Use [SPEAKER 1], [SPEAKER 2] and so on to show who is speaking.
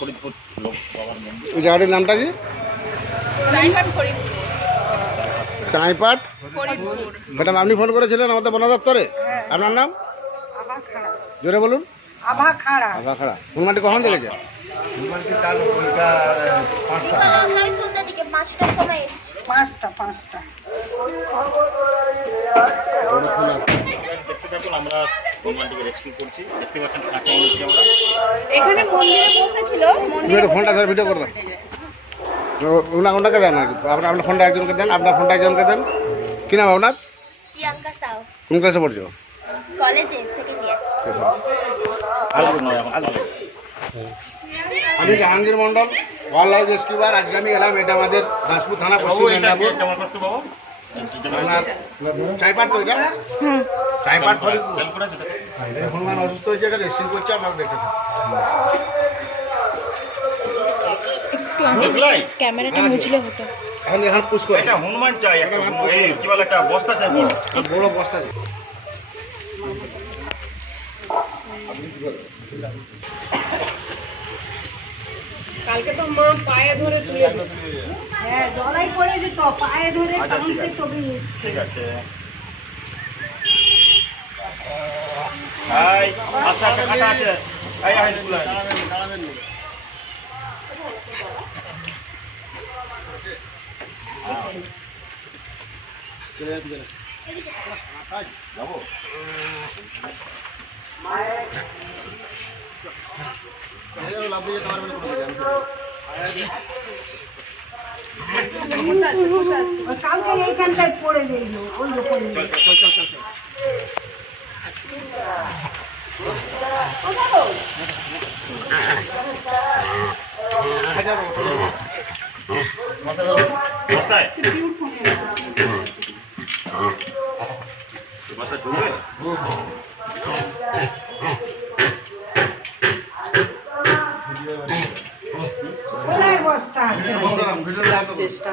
[SPEAKER 1] ফরিদপুর লোক বাবার মন্দির।
[SPEAKER 2] ওই জায়গাটির নামটা কি?
[SPEAKER 3] চাইপাট
[SPEAKER 2] ম্যাডাম আপনি ফোন করেছিলেন আমাদের বন দপ্তরে? আপনার নাম? জোরে বলুন।
[SPEAKER 4] আভা খাড়া।
[SPEAKER 2] হনুমানটি কখন দেখেছে?
[SPEAKER 4] পাঁচটা। পাঁচটা
[SPEAKER 1] আমরা হনুমানটিকে রেস্কিউ করছি। দেখতে পাচ্ছেন কাঁচা এনেছি আমরা
[SPEAKER 3] এখানে মন্দিরে বসেছিল। মন্দিরে
[SPEAKER 2] ফোনটা ধরে ভিডিও ওনাকে দেন আপনার আপনার ফোনটা একজনকে দেন আপনার ফোনটা একজনকে দেন। কি নাম আপনার? কোন ক্লাসে পড়ছো?
[SPEAKER 5] কলেজে সেকেন্ড ইয়ার।
[SPEAKER 2] আমি Jahangir Mondal wild life rescuer আজকে আমি এলাম এটা আমাদের দাসপুর থানা পশ্চিম মেদিনীপুর।
[SPEAKER 1] দেখো।
[SPEAKER 2] হনুমান অসুস্থ হয়েছে এটা রেস্কিউ করছে আপনারা দেখতে থাকুন
[SPEAKER 1] বুঝলাই?
[SPEAKER 3] ক্যামেরাটা মুছলে হতো।
[SPEAKER 2] এখন এখন পুশ করে।
[SPEAKER 1] এটা হনুমান চাই একটা এই কি বলে একটা বস্তা চাই বড়।
[SPEAKER 2] বড় বস্তা দিন।
[SPEAKER 3] কালকে তো মা পায়ে ধরে তুলে
[SPEAKER 4] হ্যাঁ জলাই পড়ে যেত পায়ে ধরে
[SPEAKER 1] আচ্ছা, ঠিক
[SPEAKER 4] টানতে
[SPEAKER 1] আছে।
[SPEAKER 4] তবে
[SPEAKER 1] ঠিক আছে। হাই আচ্ছা আচ্ছা কাটা আছে। এই আই তুলে যাব?
[SPEAKER 4] কালকে এইখানটায় পড়ে গেল ওই যে পড়ে গেল
[SPEAKER 1] চল চল চল চল চল। বস্তায়? বস্তা ঢুকবে?
[SPEAKER 4] কোথায় বস্তা